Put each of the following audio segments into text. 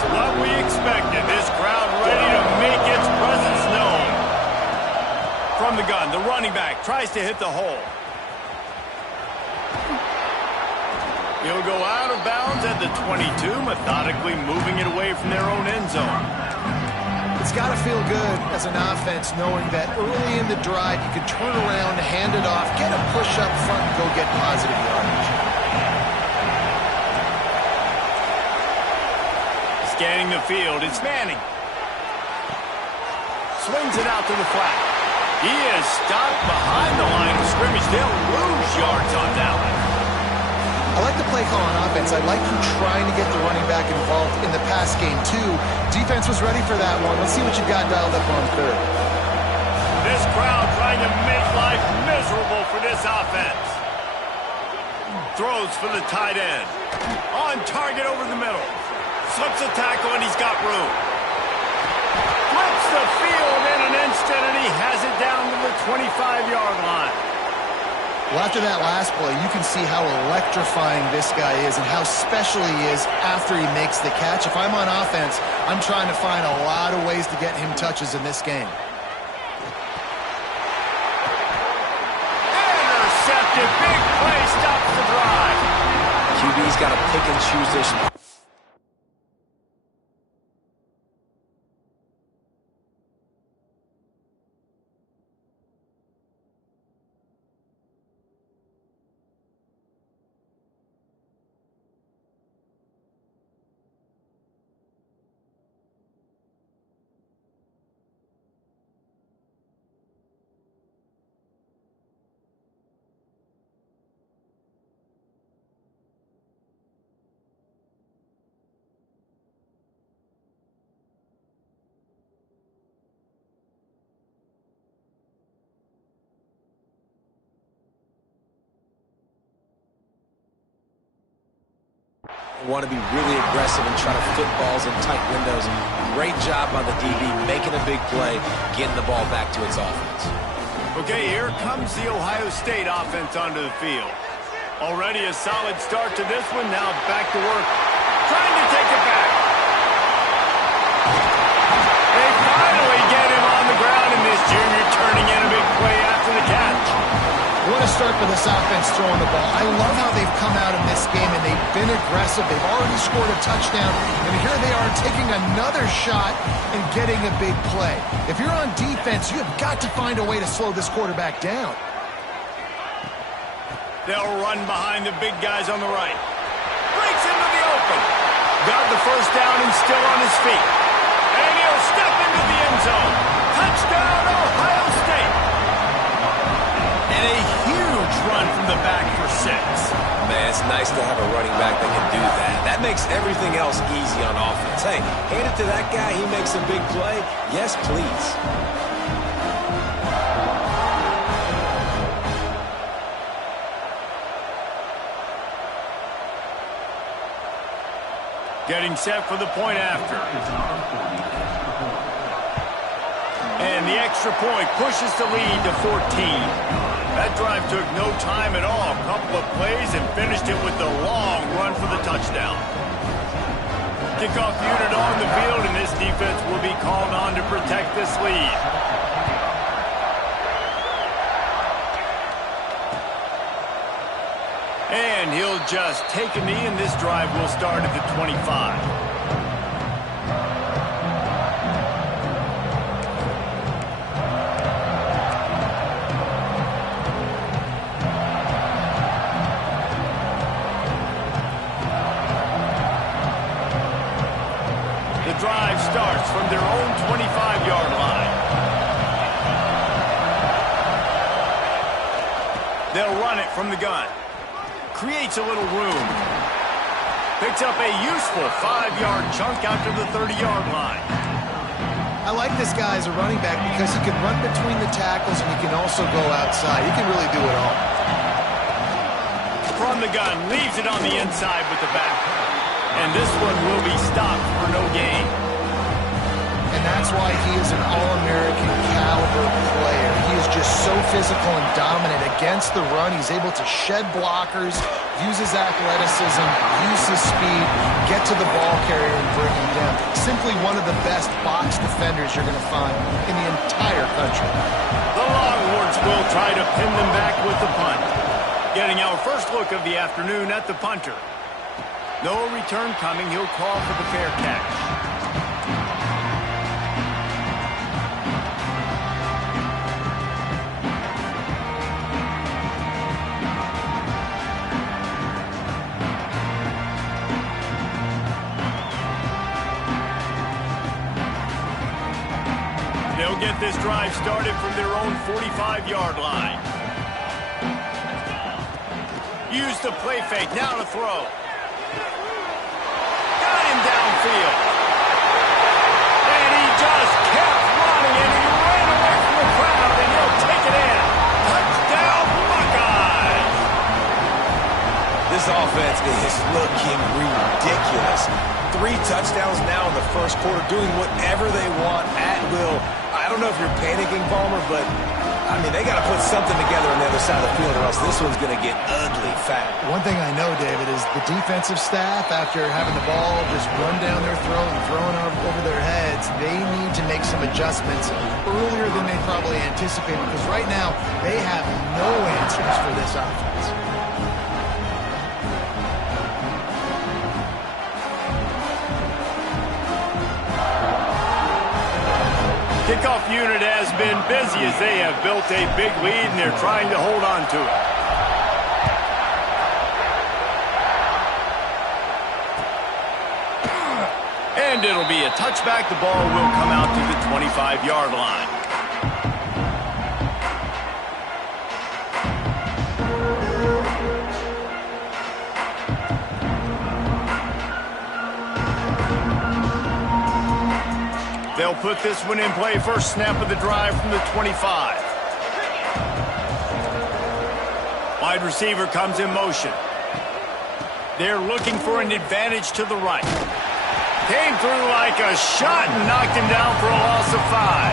What we expected. This crowd ready to make its presence known. From the gun, the running back tries to hit the hole. He'll go out of bounds at the 22, methodically moving it away from their own end zone. It's got to feel good as an offense knowing that early in the drive you can turn around, hand it off, get a push up front, and go get positive yardage. Scanning the field, it's Manning. Swings it out to the flat. He is stopped behind the line of scrimmage. They'll lose yards on that one. I like the play call on offense. I like you trying to get the running back involved in the pass game, too. Defense was ready for that one. Let's see what you got dialed up on third. This crowd trying to make life miserable for this offense. Throws for the tight end. On target over the middle. Slips a tackle, and he's got room. Flips the field in an instant, and he has it down to the 25-yard line. Well, after that last play, you can see how electrifying this guy is and how special he is after he makes the catch. If I'm on offense, I'm trying to find a lot of ways to get him touches in this game. Intercepted. Big play stops the drive. QB's got to pick and choose this. Want to be really aggressive and try to fit balls in tight windows. Great job by the DB making a big play, getting the ball back to its offense. Okay, here comes the Ohio State offense onto the field. Already a solid start to this one. Now back to work, trying to take it back. They finally get him on the ground, and this junior turning in a big play after the catch. What a start for this offense throwing the ball. I love how they've come out in this game, and they've been aggressive. They've already scored a touchdown, and here they are taking another shot and getting a big play. If you're on defense, you have got to find a way to slow this quarterback down. They'll run behind the big guys on the right. Breaks into the open. Got the first down and still on his feet. And he'll step into the end zone. Touchdown, Ohio State. And a huge run from the back for 6. Man, it's nice to have a running back that can do that. That makes everything else easy on offense. Hey, hand it to that guy. He makes a big play. Yes, please. Getting set for the point after. And the extra point pushes the lead to 14. That drive took no time at all. A couple of plays and finished it with the long run for the touchdown. Kickoff unit on the field, and this defense will be called on to protect this lead. And he'll just take a knee, and this drive will start at the 25. Drive starts from their own 25-yard line. They'll run it from the gun. Creates a little room. Picks up a useful 5-yard chunk out to the 30-yard line. I like this guy as a running back because he can run between the tackles and he can also go outside. He can really do it all. From the gun, leaves it on the inside with the back. And this one will be stopped for no gain. And and that's why he is an All-American caliber player. He is just so physical and dominant against the run. He's able to shed blockers, use his athleticism, use his speed, get to the ball carrier and bring him down. Simply one of the best box defenders you're going to find in the entire country. The Longhorns will try to pin them back with the punt. Getting our first look of the afternoon at the punter. No return coming. He'll call for the fair catch. They'll get this drive started from their own 45-yard line. Use the play fake. Now to throw. Got him downfield. And he just kept running, and he ran away from the crowd, and he'll take it in. Touchdown, Buckeyes! This offense is looking ridiculous. 3 touchdowns now in the first quarter, doing whatever they want at will. I don't know if you're panicking, Palmer, but, I mean, they got to put something together on the other side of the field, or else this one's going to get ugly fat. One thing I know, David, is the defensive staff, after having the ball just run down their throat and throwing over their heads, they need to make some adjustments earlier than they probably anticipated, because right now they have no answers for this offense. Kickoff unit has been busy as they have built a big lead, and they're trying to hold on to it. And it'll be a touchback. The ball will come out to the 25-yard line. They'll put this one in play. First snap of the drive from the 25. Wide receiver comes in motion. They're looking for an advantage to the right. Came through like a shot and knocked him down for a loss of 5.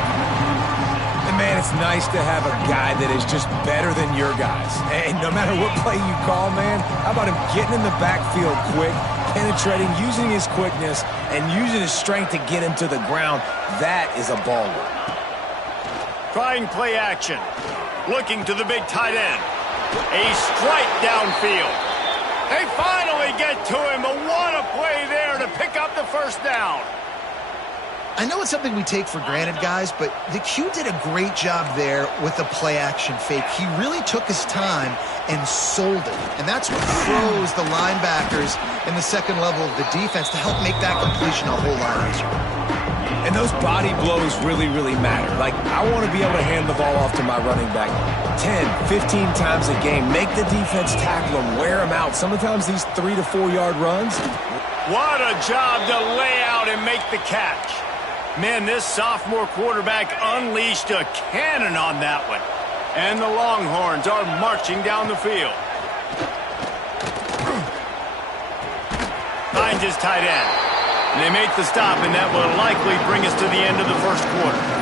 And, man, it's nice to have a guy that is just better than your guys. And no matter what play you call, man, how about him getting in the backfield quick, penetrating, using his quickness, and using his strength to get him to the ground. That is a baller. Trying play action. Looking to the big tight end. A strike downfield. They finally get to him, but what a play there to pick up the first down. I know it's something we take for granted, guys, but the Q did a great job there with the play-action fake. He really took his time and sold it, and that's what froze the linebackers in the second level of the defense to help make that completion a whole lot easier. And those body blows really, really matter. Like, I want to be able to hand the ball off to my running back 10, 15 times a game. Make the defense tackle them, wear them out. Sometimes these 3 to 4 yard runs. What a job to lay out and make the catch. Man, this sophomore quarterback unleashed a cannon on that one. And the Longhorns are marching down the field. Finds his tight end. And they make the stop, and that will likely bring us to the end of the first quarter.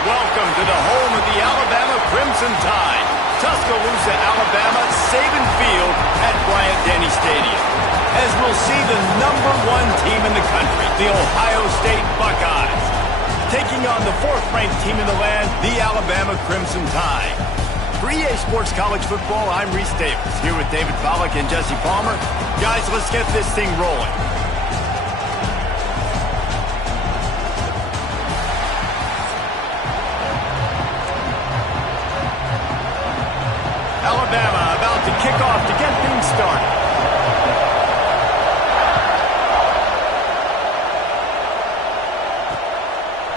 Welcome to the home of the Alabama Crimson Tide. Tuscaloosa, Alabama, Saban Field at Bryant-Denny Stadium. As we'll see the #1 team in the country, the Ohio State Buckeyes, taking on the 4th-ranked team in the land, the Alabama Crimson Tide. For EA Sports College Football, I'm Reese Davis, here with David Pollack and Jesse Palmer. Guys, let's get this thing rolling.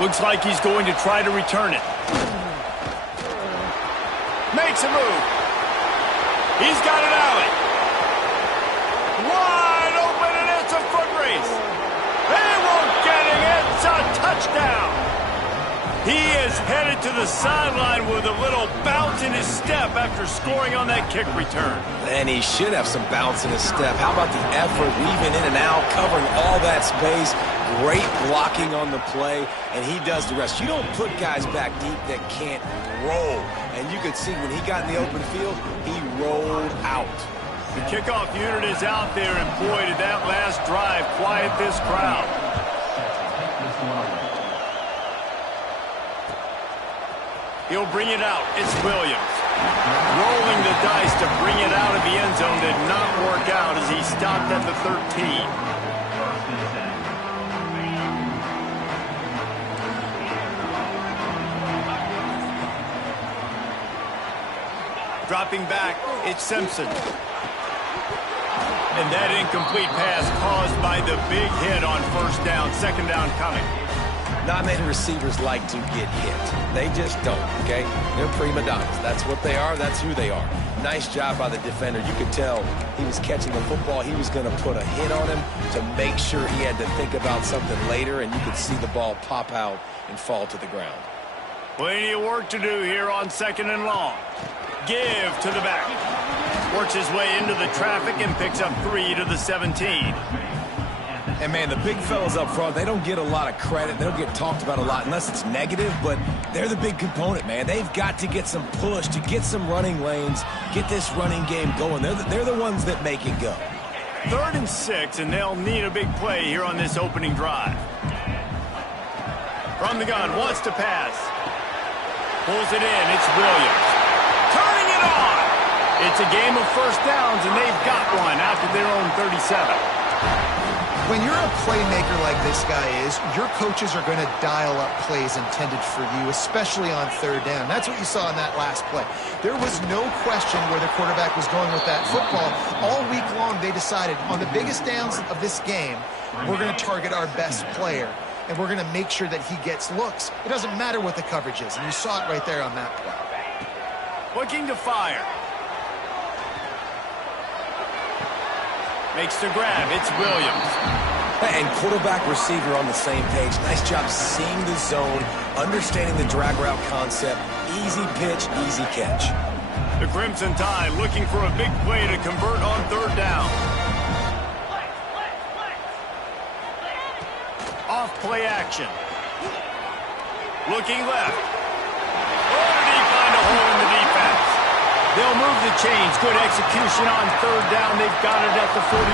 Looks like he's going to try to return it. Makes a move. He's got an alley. Wide open, and it's a foot race. They won't get it. It's a touchdown. He is headed to the sideline with a little bounce in his step after scoring on that kick return. And he should have some bounce in his step. How about the effort, weaving in and out, covering all that space. Great blocking on the play, and he does the rest. You don't put guys back deep that can't roll. And you could see when he got in the open field, he rolled out. The kickoff unit is out there, and boy, did that last drive quiet this crowd. He'll bring it out. It's Williams. Rolling the dice to bring it out of the end zone did not work out as he stopped at the 13. Dropping back, it's Simpson. And that incomplete pass caused by the big hit on first down, second down coming. Not many receivers like to get hit. They just don't, okay? They're prima donnas. That's what they are. That's who they are. Nice job by the defender. You could tell he was catching the football. He was going to put a hit on him to make sure he had to think about something later, and you could see the ball pop out and fall to the ground. Plenty of work to do here on second and long. Give to the back. Works his way into the traffic and picks up 3 to the 17. And, man, the big fellas up front, they don't get a lot of credit. They don't get talked about a lot unless it's negative, but they're the big component, man. They've got to get some push, to get some running lanes, get this running game going. They're the ones that make it go. 3rd and 6, and they'll need a big play here on this opening drive. From the gun, wants to pass. Pulls it in, it's Williams. Turning it on! It's a game of first downs, and they've got one after their own 37. When you're a playmaker like this guy is, your coaches are going to dial up plays intended for you, especially on 3rd down. That's what you saw in that last play. There was no question where the quarterback was going with that football. All week long, they decided on the biggest downs of this game, we're going to target our best player, and we're going to make sure that he gets looks. It doesn't matter what the coverage is, and you saw it right there on that play. Looking to fire. Makes the grab. It's Williams. And quarterback receiver on the same page. Nice job seeing the zone, understanding the drag route concept. Easy pitch, easy catch. The Crimson Tide looking for a big play to convert on 3rd down. Off play action. Looking left. Oh, did he find a hole in the defense? They'll move the chains. Good execution on 3rd down. They've got it at the 41.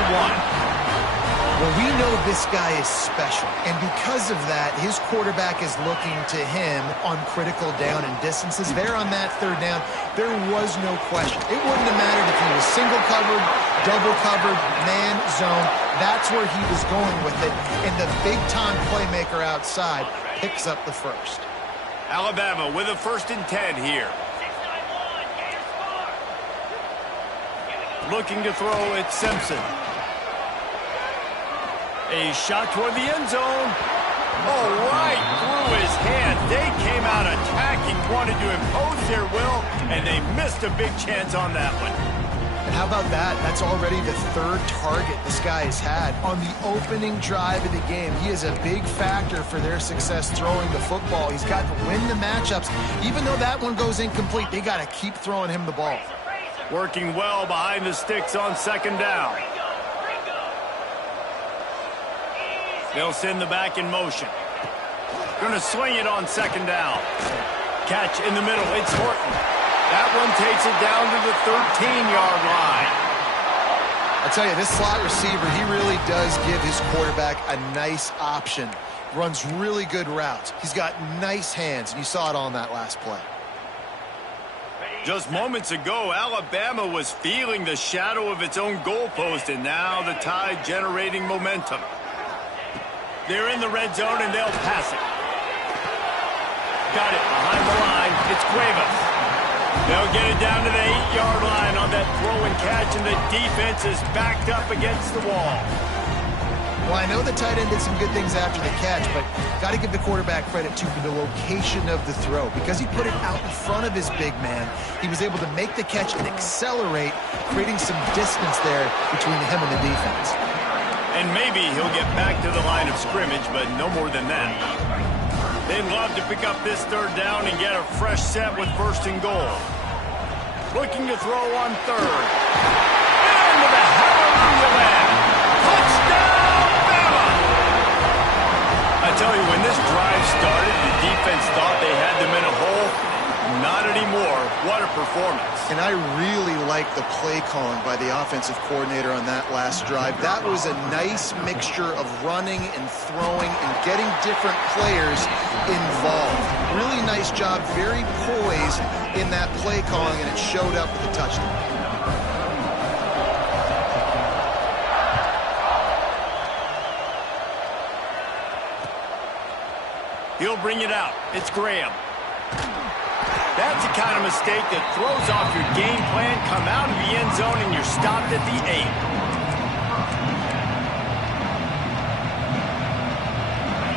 Well, we know this guy is special, and because of that, his quarterback is looking to him on critical down and distances. There on that 3rd down, there was no question. It wouldn't have mattered if he was single covered, double covered, man, zone. That's where he was going with it, and the big-time playmaker outside picks up the first. Alabama with a 1st and 10 here. Looking to throw, it's Simpson. A shot toward the end zone. Oh, right through his hand. They came out attacking, wanted to impose their will, and they missed a big chance on that one. And how about that? That's already the 3rd target this guy has had. On the opening drive of the game, he is a big factor for their success throwing the football. He's got to win the matchups. Even though that one goes incomplete, they got to keep throwing him the ball. Working well behind the sticks on 2nd down. They'll send the back in motion. Going to swing it on 2nd down. Catch in the middle. It's Horton. That one takes it down to the 13-yard line. I tell you, this slot receiver, he really does give his quarterback a nice option. Runs really good routes. He's got nice hands, and you saw it on that last play. Just moments ago, Alabama was feeling the shadow of its own goalpost, and now the Tide generating momentum. They're in the red zone, and they'll pass it. Got it behind the line. It's Cuevas. They'll get it down to the 8-yard line on that throw and catch, and the defense is backed up against the wall. Well, I know the tight end did some good things after the catch, but got to give the quarterback credit, too, for the location of the throw. Because he put it out in front of his big man, he was able to make the catch and accelerate, creating some distance there between him and the defense. And maybe he'll get back to the line of scrimmage, but no more than that. They'd love to pick up this third down and get a fresh set with 1st and goal. Looking to throw on 3rd. Into the hallelujah land. Touchdown, Bama! I tell you, when this drive started, the defense thought they had them in a hole. Not anymore. What a performance. And I really like the play calling by the offensive coordinator on that last drive. That was a nice mixture of running and throwing and getting different players involved. Really nice job, very poised in that play calling, and it showed up with the touchdown. He'll bring it out. It's Graham. That's the kind of mistake that throws off your game plan. Come out of the end zone and you're stopped at the 8.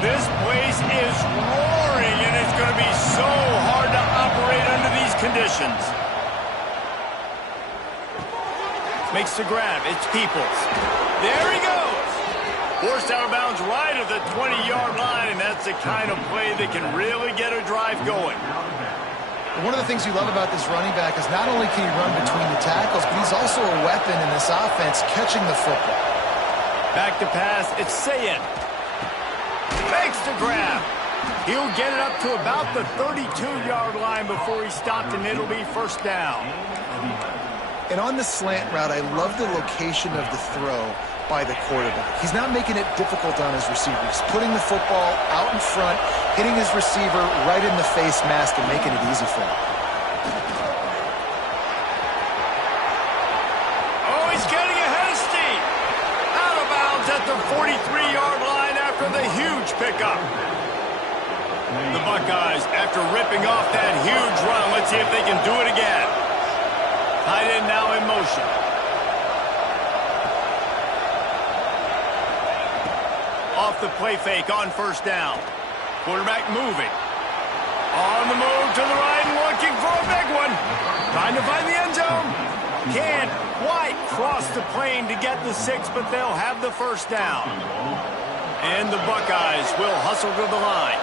This place is roaring, and it's going to be so hard to operate under these conditions. Makes the grab. It's Peoples. There he goes. Forced out of bounds right at the 20-yard line, and that's the kind of play that can really get a drive going. One of the things you love about this running back is not only can he run between the tackles, but he's also a weapon in this offense, catching the football. Back to pass. It's Sayin. Makes the grab. He'll get it up to about the 32-yard line before he's stopped, and it'll be 1st down. And on the slant route, I love the location of the throw by the quarterback. He's not making it difficult on his receiver. He's putting the football out in front, hitting his receiver right in the face mask and making it easy for him. Oh, he's getting ahead of steam. Out of bounds at the 43-yard line after the huge pickup. The Buckeyes, after ripping off that huge run, let's see if they can do it again. Tight end now in motion. Off the play fake on 1st down. Quarterback moving. On the move to the right, looking for a big one. Trying to find the end zone. Can't quite cross the plane to get the 6, but they'll have the 1st down. And the Buckeyes will hustle to the line.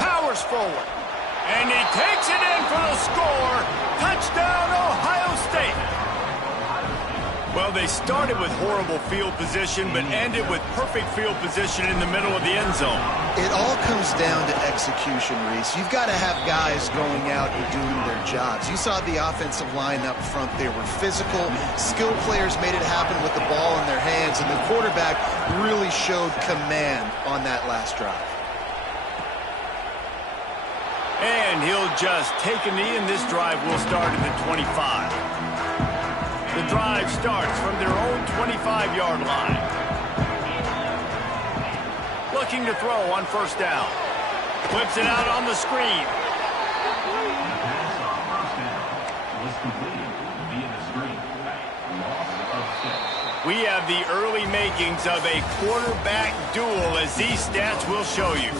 Powers forward. And he takes it in for the score. Touchdown, Ohio State. Well, they started with horrible field position, but ended with perfect field position in the middle of the end zone. It all comes down to execution, Reese. You've got to have guys going out and doing their jobs. You saw the offensive line up front. They were physical. Skilled players made it happen with the ball in their hands, and the quarterback really showed command on that last drive. And he'll just take a knee, and this drive will start at the 25. The drive starts from their own 25-yard line. Looking to throw on 1st down. Flips it out on the screen. We have the early makings of a quarterback duel, as these stats will show you.